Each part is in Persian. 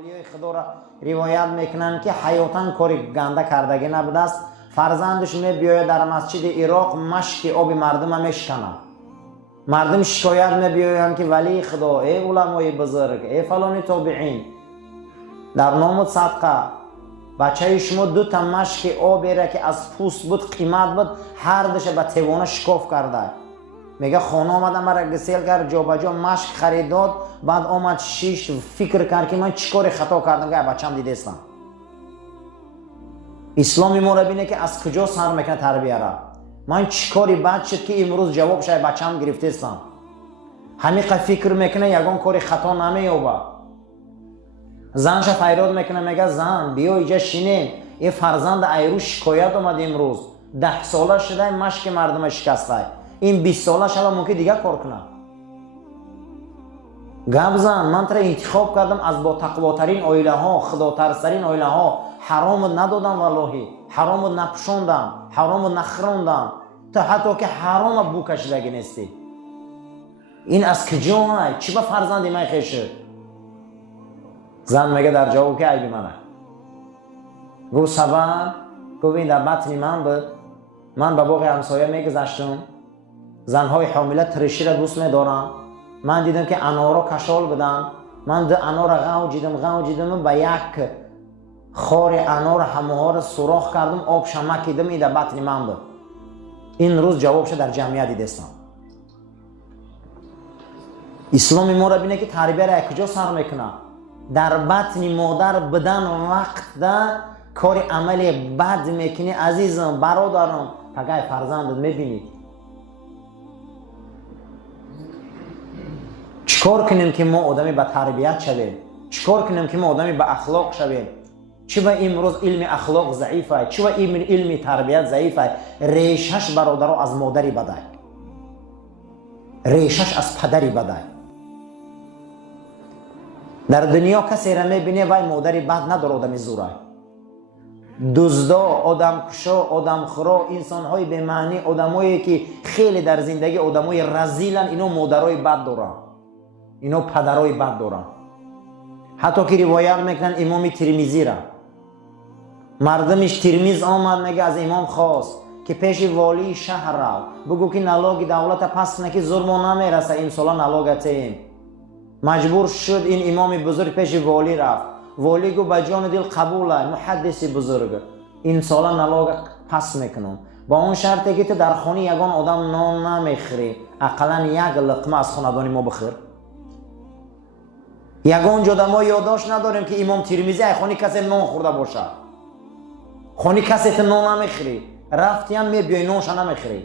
اولیای خدا را روایت میکنن که حیاتاً کاری گنده کردگی نبوده است. فرزندش میبیاید در مسجد عراق مشک آب مردم میشکنه. مردم شکایت میبیاین که ولی خدا، ای علمای بزرگ، ای فلان تابعین، در نام صدقه بچه شما 2 تا مشک آبی را که از پوست بود قیمت بود هر دش به تیوانه شکاف کرده. میگه خانه آمده مرا گسیل کرد، جا بجا مشک خرید داد، بعد آمد شیش فکر کرد که من چیکار خطا کردم که بچه‌م دیدستم. اسلام ما را بینه که از کجا سر میکنه تربیه را. من چیکاری بد شد که امروز جواب شای بچه‌م گرفتستم. همین فکر میکنه یگان کاری خطا نمییابه. زنش فریاد میکنه، میگه زن بیا اینجا شینیم، این فرزند ایرو شکایت اومد امروز 10 ساله شده مشک مردم شکسته، این 20 ساله شده ممکن دیگه کار کنه. گپ زن من ترا انتخاب کردم از با تقواترین عائله ها، خدا ترسترین عائله ها، حرام ندادم والله، حرام نپشوندم، حرام نخروندم، تا حتی که حرام بو کشیدگی نیستی. این از کجا های؟ چی به فرزندی من خیشه؟ زن میگه در جواب که عیبی منه. گو سبب؟ گو این در بطنی من بود. من به باغ همسایه میگذشتم، زنهای حامله ترشی را دوست میدارم. من دیدم که انارا کشال بدن، من ده انار غوجیدم به یک خار انار همه ها را سوراخ کردم، آب شمکیدم، این در بطنی من بود. این روز جوابش در جمعیت دیدستم. اسلام ما را بینه که تربیه را کجا سر میکنه؟ در بطن مادر بدن وقت ده کار عملی بد میکنی عزیزم برادرم، پگاه فرزندت میبینی. چیکار کنیم که ما آدمی به تربیت شویم؟ چیکار کنیم که ما آدمی به اخلاق شویم؟ چی به امروز علم اخلاق ضعیفه؟ چی به علم تربیت ضعیفه؟ ریشش برادرها از مادری بده، ریشش از پدری بده. در دنیا کسی را میبینه وای مادری بد نداره، آدمی زوره، دزدا، آدم کشا، آدم خورا، انسان های به معنی، آدمایی که خیلی در زندگی آدمای رذیلن، اینو مادرای بد دارن، اینو پدرای بد دارن. حتی که روایت میکنن امام ترمذی را، مردمش ترمذ آمد میگه از امام خواست که پیش والی شهر رو بگو که نلاگ دولت پس نکی ظلم نمیرسه، این سالا نلاگتیم. مجبور شد این امام بزرگ پیش والی رفت. والی گو با جان دل قبوله، محدث بزرگ، این سالا نلاگ پس میکنم با اون شرطی که تو در خانه یگان آدم نان نمیخری، اقلا یک لقمه از خاندان ما بخور. یگان جدا ما یادداشت نداریم که امام ترمذی خانه کسی نان خورده باشه. خانه کسی تو نان نمیخری، رفتی هم میبیای نانش نمیخری.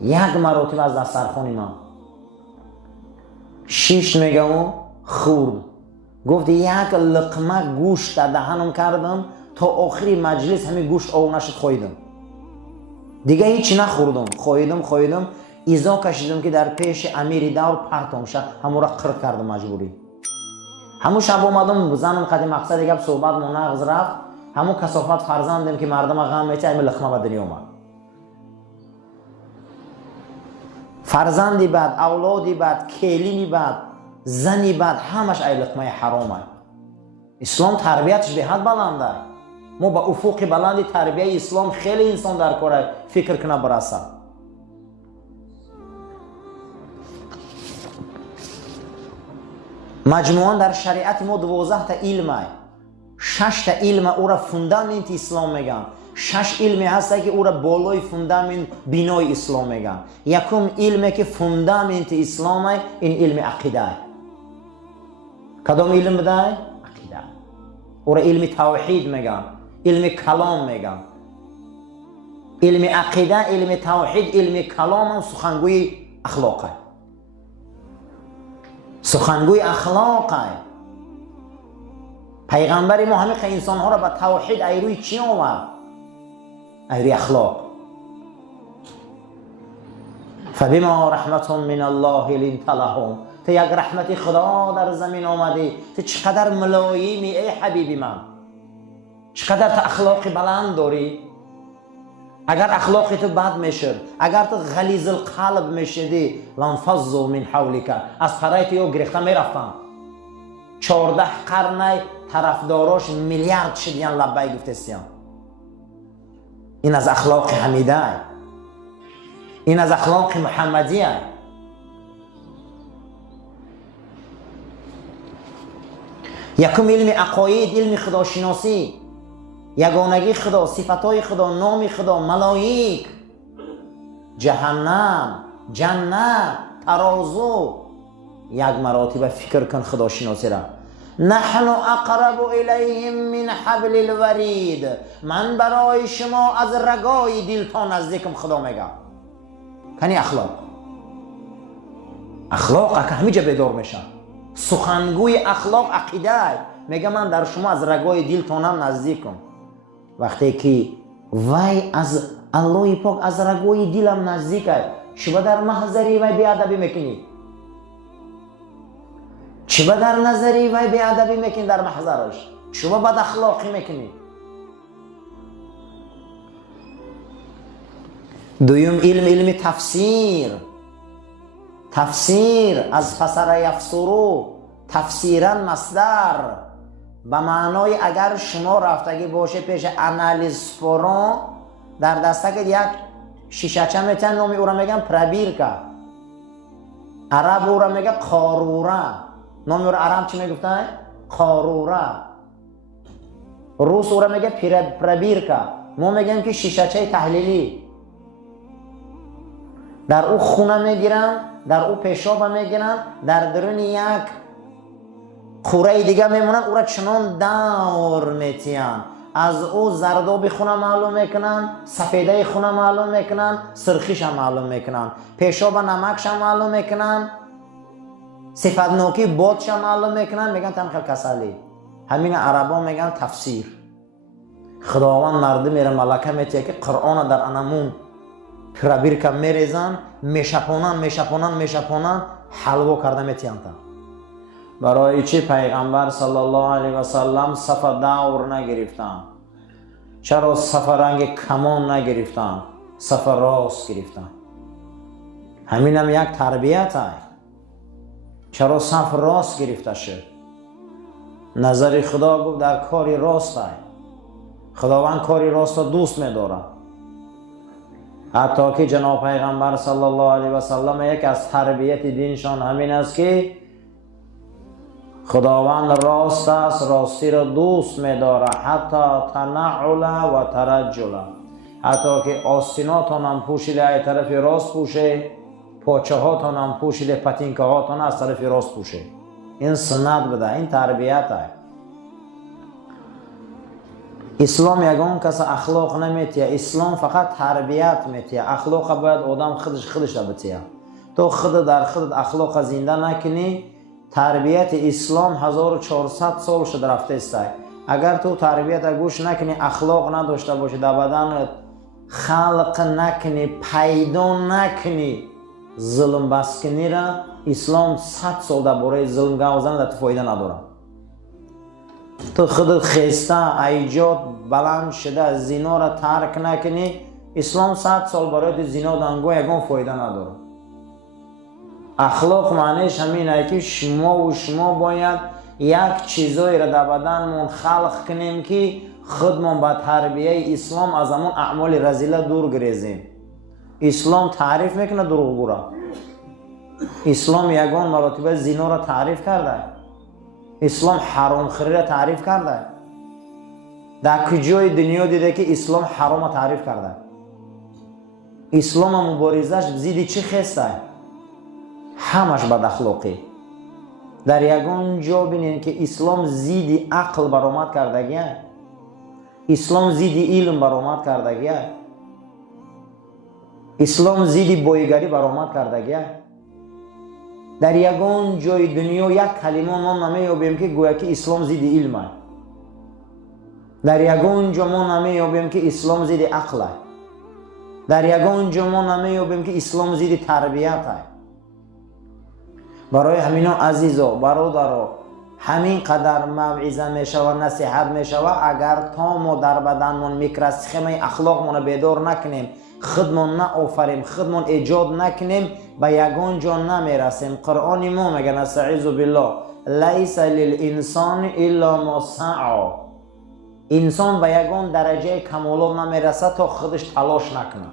یک مراتب از دسترخوان من 6 میگه اون خورد، گفت یک لقمه گوشت در دهنم کردم تا آخری مجلس همین گوشت آو نشد خواهیدم، دیگه هیچی نخوردم. خواهیدم ایزا کشیدم که در پیش امیر دور پرتم شد، همون را قرد کردم مجبوری. همون شب اومدم زنم قدیم مقصد گپ صحبت منغز رفت، همون کثافت فرزندم که مردم غم میچه همین لقمه به دنیا اومد. فرزندی بد، اولادی بد، کلینی بد، زنی بد، همش ای لقمه حرامه. اسلام تربیتش به حد بلنده. ما با افق بلند تربیه اسلام خیلی انسان در کار فکر کنه برسه. مجموعاً در شریعت ما 12 تا علمه، 6 تا علم او را فوندامنت اسلام میگن، 6 علمی هسته که او را بالای فوندامنت بینای اسلام میگن. یکم علمی که فوندامنت اسلامه این علم عقیده. کدام علم بده؟ عقیده. او را علم توحید میگن، علم کلام میگن. علم عقیده، علم توحید، علم کلام هم سخنگوی اخلاقه. سخنگوی اخلاقه. پیغمبر ما همه انسان ها را به توحید ایروی چی آورد؟ ایروی اخلاق. فبما رحمت من الله لنت لهم، تو یک رحمت خدا در زمین آمدی، تو چقدر ملایمی ای حبیبی من، چقدر تو اخلاق بلند داری. اگر اخلاقی تو بد میشد، اگر تو غلیظ القلب میشدی، لانفضوا من حولک، از فرایت او گرفته میرفتن. 14 قرن طرفداراش میلیارد شدیان لبیک گفتستیان. این از اخلاق حمیده، این از اخلاق محمدیه. یکم علم عقاید، علم خداشناسی، یگانگی خدا، صفتهای خدا، نام خدا، ملائک، جهنم، جنت، ترازو. یک مراتب فکر کن خداشناسی را. نحن اقرب الیهم من حبل الورید، من برای شما از رگای دلتان نزدیکم خدا میگه. کنی اخلاق که همیجا بیدار میشن. سخنگوی اخلاق عقیده میگه من در شما از رگای دلتانم نزدیکم. وقتی که وای از الله پاک از رگای دلم نزدیکه، شما در محضری وای بیادبی میکنی؟ شما در نظری وای بیادبی میکنی در محضرش؟ شما بد اخلاقی میکنی. دویم علم تفسیر از فسر یفسرو، تفسیرا مصدر به معنای اگر شما رفتگی باشه پیش انالیز فورون در دستک یک شیشچه میتن نامی او را میگن پربیرکا، عرب او را میگه قاروره. نامی او را عرب چی میگفتن؟ قاروره. روس او را میگه پربیرکا، ما میگیم که شیشچه تحلیلی. در او خونه میگیرن، در او پیشاب میگیرن، در درون یک خوره دیگه میمونن، او را چنان دور میتین. از او زردابی خونه معلوم میکنن، سفیده خونه معلوم میکنن، سرخیش هم معلوم میکنن، پیشاب نمکش هم معلوم میکنن، صفت نوکی بادش هم معلوم میکنن. میگن تنخل کسالی. همین عربا میگن تفسیر. خداوند مردم میره ملکه میتیه که قرآن در انمون پربیر که میریزن، میشپونن حلوا کرده میتیان تا. برای چی پیغمبر صلی الله علیه و سلم صف دور نگرفتن؟ چرا صف رنگ کمان نگرفتن؟ صف راست گرفتن. همین هم یک تربیت های. چرا صف راست گرفته شد؟ نظر خدا گفت در کاری راست های. خداوند کاری راست را دوست می‌داره. حتی که جناب پیغمبر صلی الله علیه و سلم یک از تربیت دینشان همین است که خداوند راست است، راستی را دوست می‌داره، حتی تنعل و ترجل. حتی که آستیناتان هم پوشیده از طرف راست پوشه، پاچه هاتان هم پوشیده، پتینکه هاتان از طرف راست پوشه. این سنت بده، این تربیت است. اسلام یگان کس اخلاق نمیتیه، اسلام فقط تربیت میتیه. اخلاق باید آدم خودش را بتیه. تو خود در خودت اخلاق زنده نکنی، تربیت اسلام 1400 سال شد رفته است. اگر تو تربیت گوش نکنی، اخلاق نداشته باشی، در بدنت خلق نکنی، پیدا نکنی، ظلم بس کنی را، اسلام 100 سال درباره ظلم گوزن در تو فایده نداره. تو خودت خسته ایجاد بلند شده زنا را ترک نکنی، اسلام 100 سال برای زنا دنگو یگان فایده نداره. اخلاق معنیش همینه که شما باید یک چیزایی را در بدنمون خلق کنیم که خودمون با تربیه اسلام از همون اعمال رذیله دور گریزیم. اسلام تعریف میکنه دروغگو را. اسلام یگان مراتب زنا را تعریف کرده. اسلام حرام خوری را تعریف کرده. در کجای دنیا دیده که اسلام حرام را تعریف کرده؟ اسلام مبارزش زیدی چی خسته؟ همش بد اخلاقی. در یگان جا بینید که اسلام زیدی عقل برآمد کردگیه. اسلام زیدی علم برآمد کردگیه. اسلام زیدی بایگری برآمد کردگیه. در یگان جای دنیا یک کلمه ما نمیابیم که گویا که اسلام زیدی علمه. در یگان جا ما نمیابیم که اسلام زیدی عقله. در یگان جا ما نمیابیم که اسلام زیدی تربیته. برای همینا عزیزا برادرها، همین قدر موعظه میشه و نصیحت میشه و اگر تا ما در بدنمون میکرسخیم اخلاقمون بیدار نکنیم، خودمون نآفریم، خودمون ایجاد نکنیم، به یگان جا نمیرسیم. قرآن ما میگه نستعیذ بالله لیس للانسان الا ما سعی. انسان به یگان درجه کمالات نمیرسه تا خودش تلاش نکنه.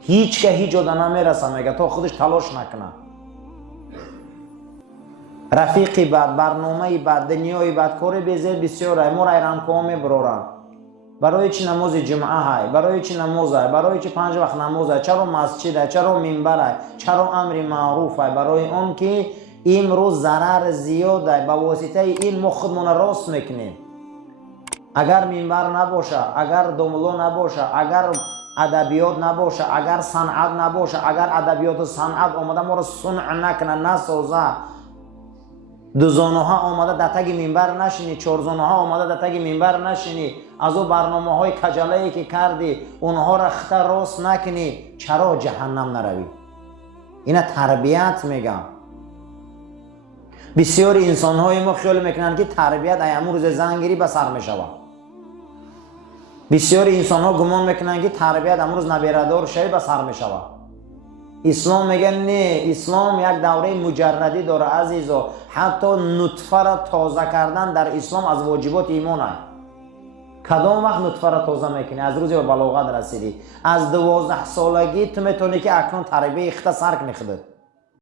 هیچ که هیچ جا نمیرسه میگه تا خودش تلاش نکنه. رفیقی بد، برنامه بد، دنیای بد، کاری بزیر بسیاره. ما رای رمکا میبرارن. برای چی نماز جمعه های؟ برای چی نماز های؟ برای چی 5 وقت نماز های؟ چرا مسجد های؟ چرا منبر های؟ چرا امر معروف های؟ برای اون که امروز ضرر زیاد های. به واسطه این ما خودمون راست میکنیم. اگر منبر نباشه، اگر دملو نباشه، اگر ادبیات نباشه، اگر صنعت نباشه، اگر ادبیات و صنعت آمده ما رو صنع نکنه، نسازه، دوزانه ها آمده در تگ منبر نشینی، چهارزانه ها آمده در تگ منبر نشینی، از او برنامه های کجله‌ای که کردی اونها را خطا راست نکنی، چرا جهنم نروی؟ اینا تربیت میگم. بسیاری انسان های ما خیال میکنن که تربیت ایامو روز زنگیری به سر میشود. بسیاری انسان ها گمان میکنن که تربیت امروز نبیردار شوی به سر میشود. اسلام میگه نه، اسلام یک دوره مجردی داره عزیزا. حتی نطفه را تازه کردن در اسلام از واجبات ایمان است. کدام وقت نطفه را تازه میکنی؟ از روزی به بلاغت رسیدی. از 12 سالگی تو میتونی که اکنون تربیه اختصار کنی خودت.